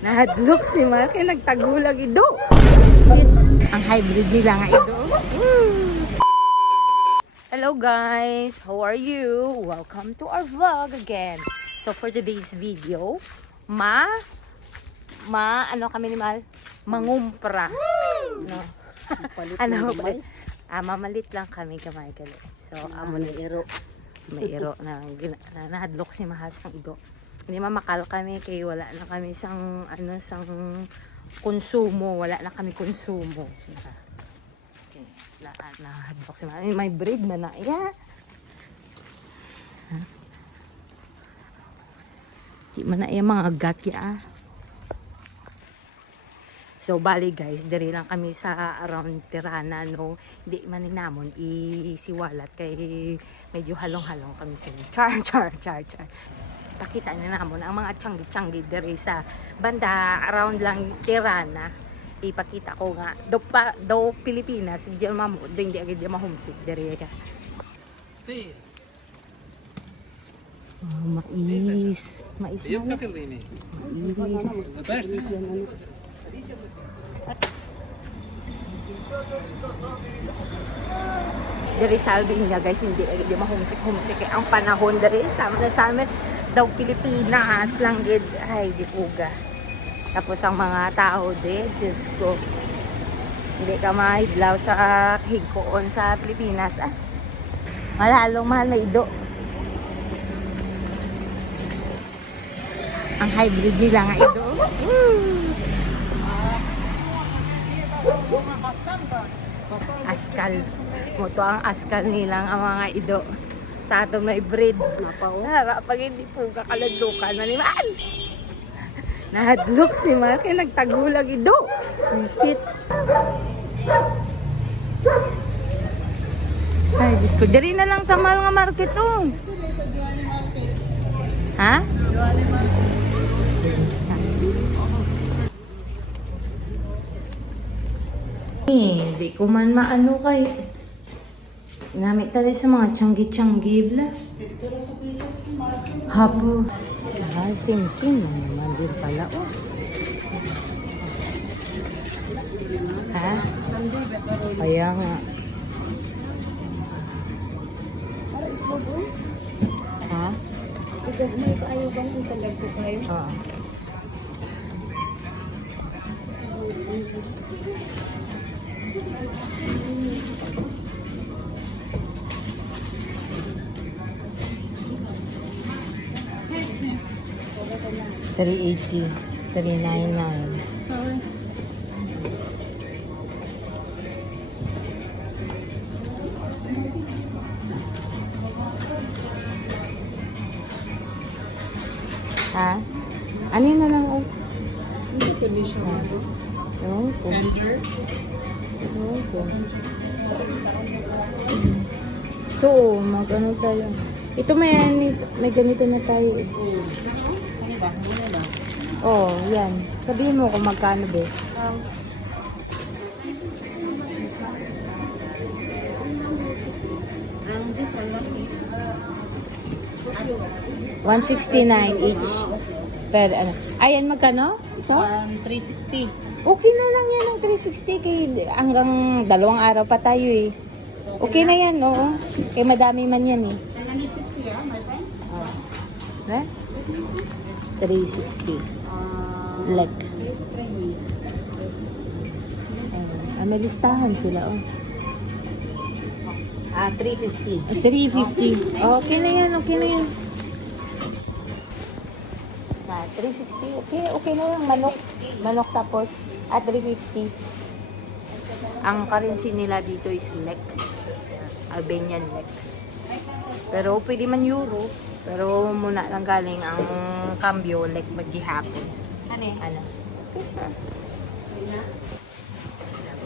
Nahadlok si Mark kay nagtagulag ido. Sit. Ang hybrid nila nga ido. Hello guys, how are you? Welcome to our vlog again. So for today's video, ano kami ni Mal? Mangumpra. No. Ano ba? Mamalit lang kami kamay gali. So may iro na nahadlok si Mahas ng ido. Hindi mamakal kami kay wala na kami sang konsumo, wala na kami konsumo. Okay, nahadlok si Mahas. May breed man na. Yeah. Di man na yung mga agat ya. So bali guys, diri lang kami sa around Tirana, no. Hindi man namon isiwalat kay medyo halong-halong kami sa char. Pakita na namon ang mga tiyanggi-tiyanggi diri sa banda around lang Tirana. Ipakita ko nga do Pilipinas, di mamo, hindi agad ma-homesick diri ka. Mais na. Dari salbi niya guys, hindi ma-homesick. Ang panahon dari sa amin daw Pilipinas lang gid ay di puga. Tapos ang mga tao Diyos ko, hindi ka mahidlaw sa higkoon sa Pilipinas. Malalong mahal na ido. Ang hybrid nila nga ido. Askal. Moto ang askal nilang ang mga ido. Sa ato may breed. Nara, pag hindi po kakaladlukan, maniman! Nahadlok si Mark kay nagtagulag ido. Visit. Ay, Diyos ko. Dari na lang tamal nga market oh. Ha? Hindi ko man maano kay namit tayo sa mga tiyanggi-tiyanggi bla. Hapo. Sing-sing naman din pala oh. Ha? Kaya nga. Ha? May ayaw bang italag ko kayo? Oo. $380, $399. Sorry. Ha? Ano na lang oh? Hindi ko din siya ito. Oo po. Tender. Oo po. So, mag-ano tayo. Ito may ganito na tayo. Ano ba? Ano ba? Oh, yan. Sabihin mo kung magkano ba. This one lang is 169 each. Per ano. Ayan, magkano? Ito? 360. Okay na lang yan ang 360 kay hanggang 2 araw pa tayo eh. Okay na yan, oo. Kay madami man yan eh. 160 my friend? Oh. Ha? 360. Leg. Let's try me. May listahan sila oh. 350. 350. Okay na yan, okay na yan. 360. Okay na yan. Manok tapos 350. Ang currency nila dito is lek. Albanian lek. Pero pwede man euro. Pero muna lang galing ang cambio lek maghihapon. Ano?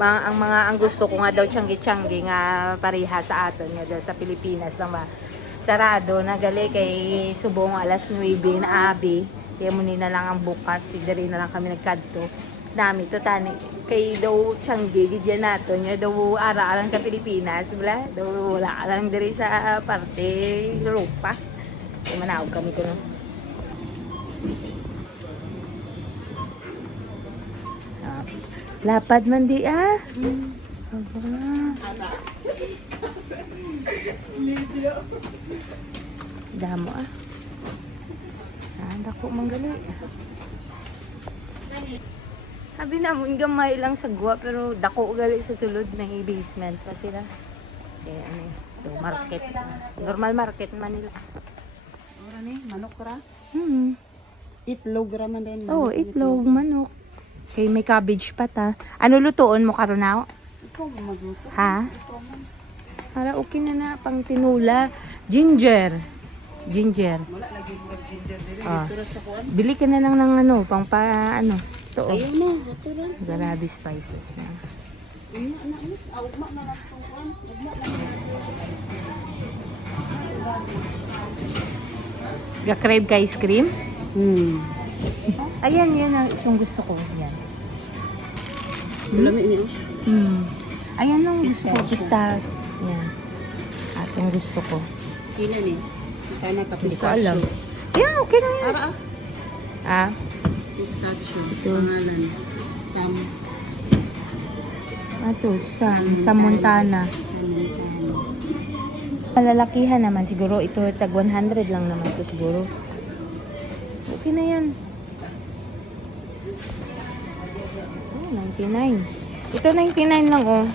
Ang gusto ko nga daw tiyanggi-tiyanggi nga pareha sa aton nga daw sa Pilipinas lang ba. Sarado na gali kay subong alas 9 na abi. Kaya muni na lang ang bukas, diri na lang kami nagkadto. Dami to tani kay daw tiyanggi gidya nato nya daw ara lang sa Pilipinas bla. Daw wala lang diri sa parte Europa. Kay manawag kami kuno. Lapad man di ah. Aba. Damo ah. Dako manggali. Sabi naman gamay lang sa guwa pero dako gali sa sulod may basement pa sila. Eh ano eh, market. Normal market man nila. Ora ni, manok ra. Itlog ra man din. Oh, itlog, manok. Okay, may cabbage pa ta. Ano lutuon mo karon? Ikaw magluto. Ha? Para okay na pang tinula. Ginger. Wala lagi mo ginger dili. Ah. Dito ra sa kuan. Bili ka na lang ng ano, pang pa ano. Ito oh. Ayaw na, ito ra. Garabi spices na. Ana. Ugma na lang tuan. Ugma na lang. Ga-crave ka ice cream? Ayan, yan ang itong gusto ko. Yan. Lami niyo. Ayan ang gusto ko. Pistas. Yan. Atong gusto ko. Kina ni. Kana ka Hindi ko alam. pistachio. Yeah, okay na yan. Ara Ah, pistachio. Ito. Pangalan. Sam. ato, sa Montana. Malalakihan naman siguro. Ito, tag 100 lang naman ito siguro. Okay na yan. Oh, 99. Ito 99 lang oh.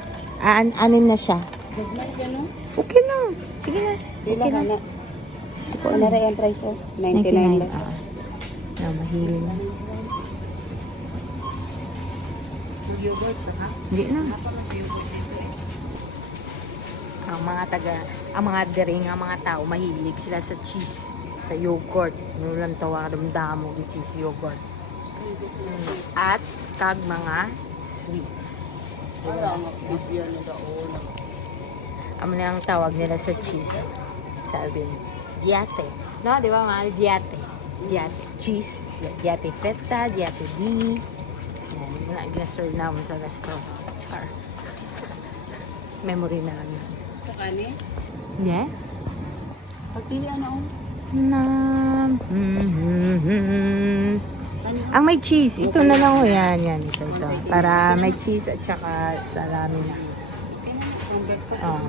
Anim na siya. Gagmay ka no? Okay na. Sige na. Pila Okay ka na. na? Ano ra yung price oh? 99 lang. Ah. Na mahili na. Yogurt ha? Hindi na. Ang mga dering, ang mga tao, mahilig sila sa cheese, sa yogurt. Nulang tawaramdam mo yung cheese yogurt. At kag mga sweets. Ano na ang tawag nila sa cheese? Sabi, diate. No, di ba mga diate? Diate. Cheese. Diate feta, diate di. Yan, na-serve namin sa restaurant. Char. Memory na lang yan. Gusto ka ni? Yeah? Pagpili ano oh? Na. Kani? Ang may cheese, ito na lang oh. Yan, ito. Para may cheese at saka salami na. Okay na. Ang breakfast. Oh.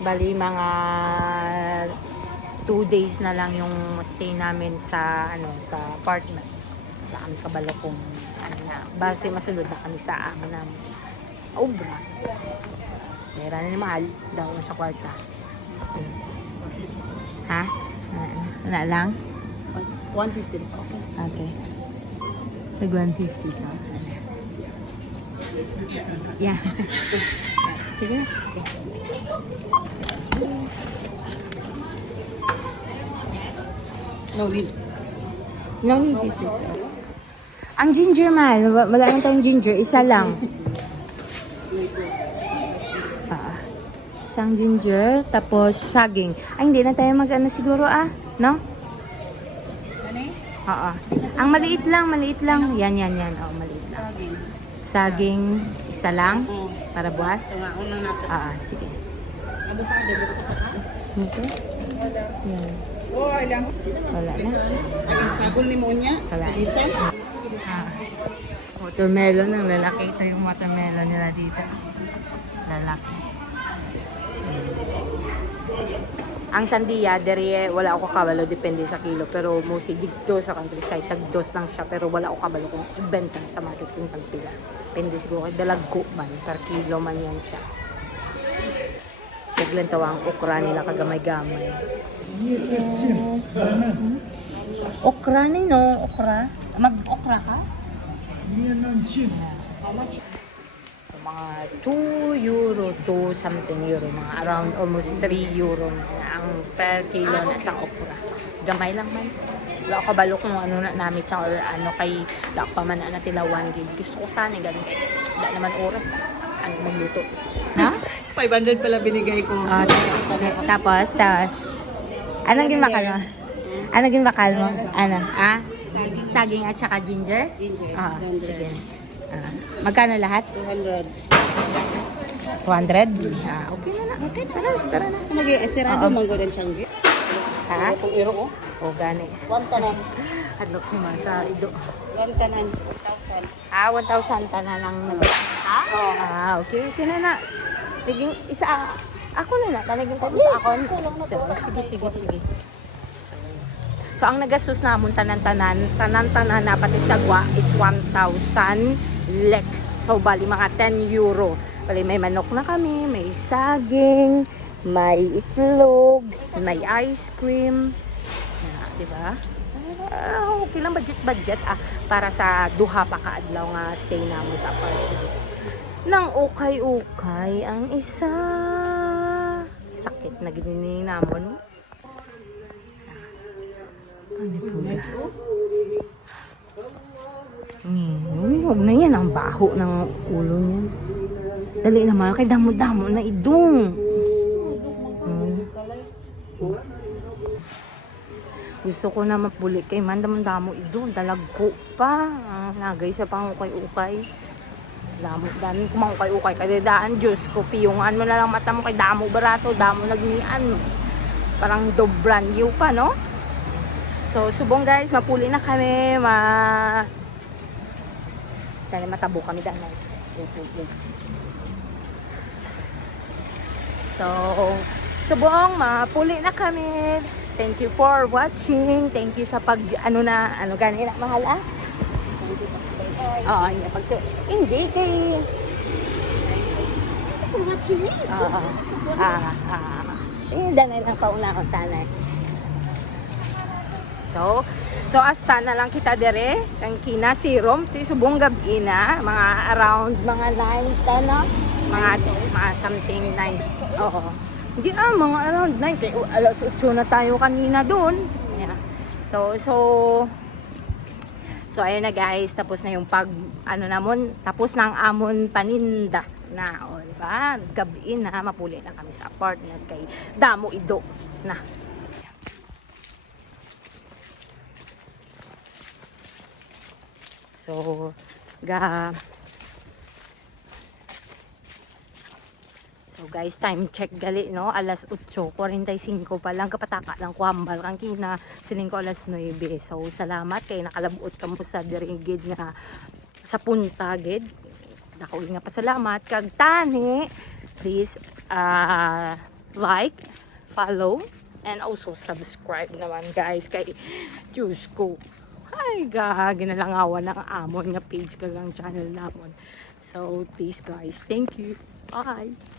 Bali mga 2 days na lang yung stay namin sa sa apartment. Wala kami kabalo kung base masulod na kami sa amo namin. Obra. Meron na mahal daw sa kwarta. Ha? Wala lang? 150. Okay. Okay. Tag 150 ka. Yeah. Sige na. Okay. No need. No need this is ang ginger man, wala lang tayong ginger, isa lang. Isang ginger, tapos saging. Ay, hindi na tayo mag-ano siguro no? Ano eh? Oo. Ang maliit lang. Yan. Oo, maliit lang. Saging. Saging, isa lang, Oo. para buwas. Ito nga, unang natin. Sige. Avocado, gusto ka pa? Ito. Yan. Oo, alam. Wala na. Ay, sagol ni Monya. Wala. Sa lisan. Watermelon ng lalaki. Ito yung watermelon nila dito. Lalaki. Ang sandiya, dere wala ako kabalo, depende sa kilo. Pero musi dito sa countryside, tagdos lang siya. Pero wala ako kabalo kung ibenta sa market kung tagpila. Depende siguro kay dalagko man, per kilo man yan siya. Naglantawa ang okra nila kagamay-gamay. Okra ni no? Okra? Mag-okra ka? So, mga 2 euro, 2 something euro, mga around almost 3 euro na ang per kilo na isang okra. Gamay lang man. Wala ko balo kung ano na namit na or ano kay wala ko pa man na tila 1 gig. Gusto ko kanin ganun. Wala naman oras. Ano magluto. Ha? 500 pala binigay ko. Tapos. Anong ginbakal mo? Anong ginbakal mo? Ano? Saging at saka ginger? Ginger. Sige. Magkano lahat? 200. 200? Okay na. Okay, tara na. Nag-esirado, Oo. manggo din siyang git. Ha? Itong iro ko. O, gani. One tanan. Hadlok si Masa Ido. Yan tanan, 1,000. 1,000 tanan ang ha? Okay, okay na na. Sige, isa ako na talagang ko sa akon. So, sige. So, ang nagastos namon tanan-tanan na pati sagwa is 1,000 lek. So, bali mga 10 euro. Bali, may manok na kami, may saging, may itlog, may ice cream. Diba? Okay lang, budget para sa duha pa kaadlaw nga stay namon sa apartment. Nang ukay-ukay ang isa. Sakit na ginini namon. Ano po ba? Huwag na yan. Ang baho ng ulo niya. Dali naman. Kay damo-damo na idong. Gusto ko na mapuli kay man. Damo-damo idong. Dalagko pa. Nagay sa pangukay-ukay. Dami kumangukay-ukay. Kadadaan, Diyos ko. Piyungan mo na lang mata mo kay damo barato. Damo nagnian. Parang dobran new pa, no? So, subong guys, mapuli na kami, dahil matabo kami dahil. So, subong, mapuli na kami. Thank you for watching. Thank you sa ganyan, mahal ah? Oo, hindi, kay... Watching this. Danay lang pauna-on tanay. So hasta na lang kita dire kang kina serum ti subong gabi na mga around mga 9 10 na mga something 9. Oo. Hindi mga around 9 kay alas 8 na tayo kanina doon. Yeah. So ayun na guys, tapos na yung tapos na ang amon paninda na, o diba? Gabi na, mapuli na kami sa apartment kay damo ido na. So guys, time check gali, no? Alas 8:45 pa lang, kapataka lang kuhambal kang kina siling ko alas 9. So salamat kay nakalabuot ka mo sa dirigid nga sa punta gid. Dako nga pasalamat kag tani. Please like, follow, and also subscribe naman guys kay Diyos ko. Ay, ginalangawan ng amon nga page kagang channel namon. So, please guys, thank you. Bye!